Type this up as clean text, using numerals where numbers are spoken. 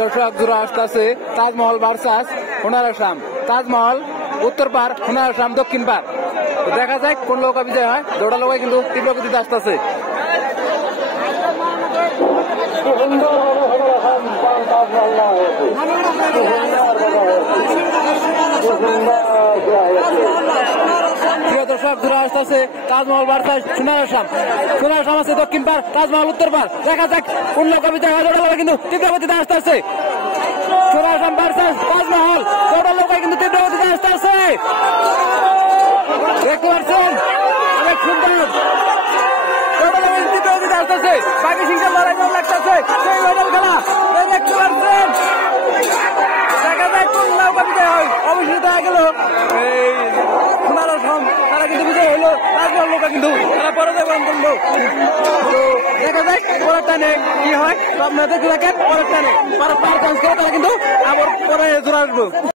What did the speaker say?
দর্শক জোড়া আসতেছে তাজমহল ভার্সাস হুনার আসাম। তাজমহল উত্তর পার, হুনার আসাম দক্ষিণ পার। দেখা যায় কোন নৌকা বিজয় হয়। দৌড়া নৌকা কিন্তু তীব্র গতিতে আসতেছে। প্রিয় দর্শক জোড়া আসতেছে তাজমহল ভার্সাস সোনার আসাম। সোনার আসাম আছে দক্ষিণ পার, তাজমহল উত্তর পার। দেখা যাক কোন নৌকা বিজয় হয়। দৌড়া নৌকা কিন্তু তীব্র গতিতে আসতেছে। সোনার আসাম ভার্সাস তাজমহল, দৌড়া নৌকা কিন্তু তীব্র গতিতে আসতেছে। দেখতে পাচ্ছেন অনেক সুন্দর আসতেছে। বাকি সিংহের লড়াই লাগতেছে সেই মেডাল খেলা দেখতে পাচ্ছেন। দেখা যায় কোন নৌকা বিজয় হয়। অবশ্যই দেখা গেল এই সোনার আসাম তারা কিন্তু বিজয় হলো। তাজমহল নৌকা কিন্তু তারা পরাজয় বরণ করলো। তো দেখা যায় পরের টানে কি হয়। তো আপনারা দেখে রাখেন পরের টানে তারা কিন্তু আবার পরে জোড়া আসবো।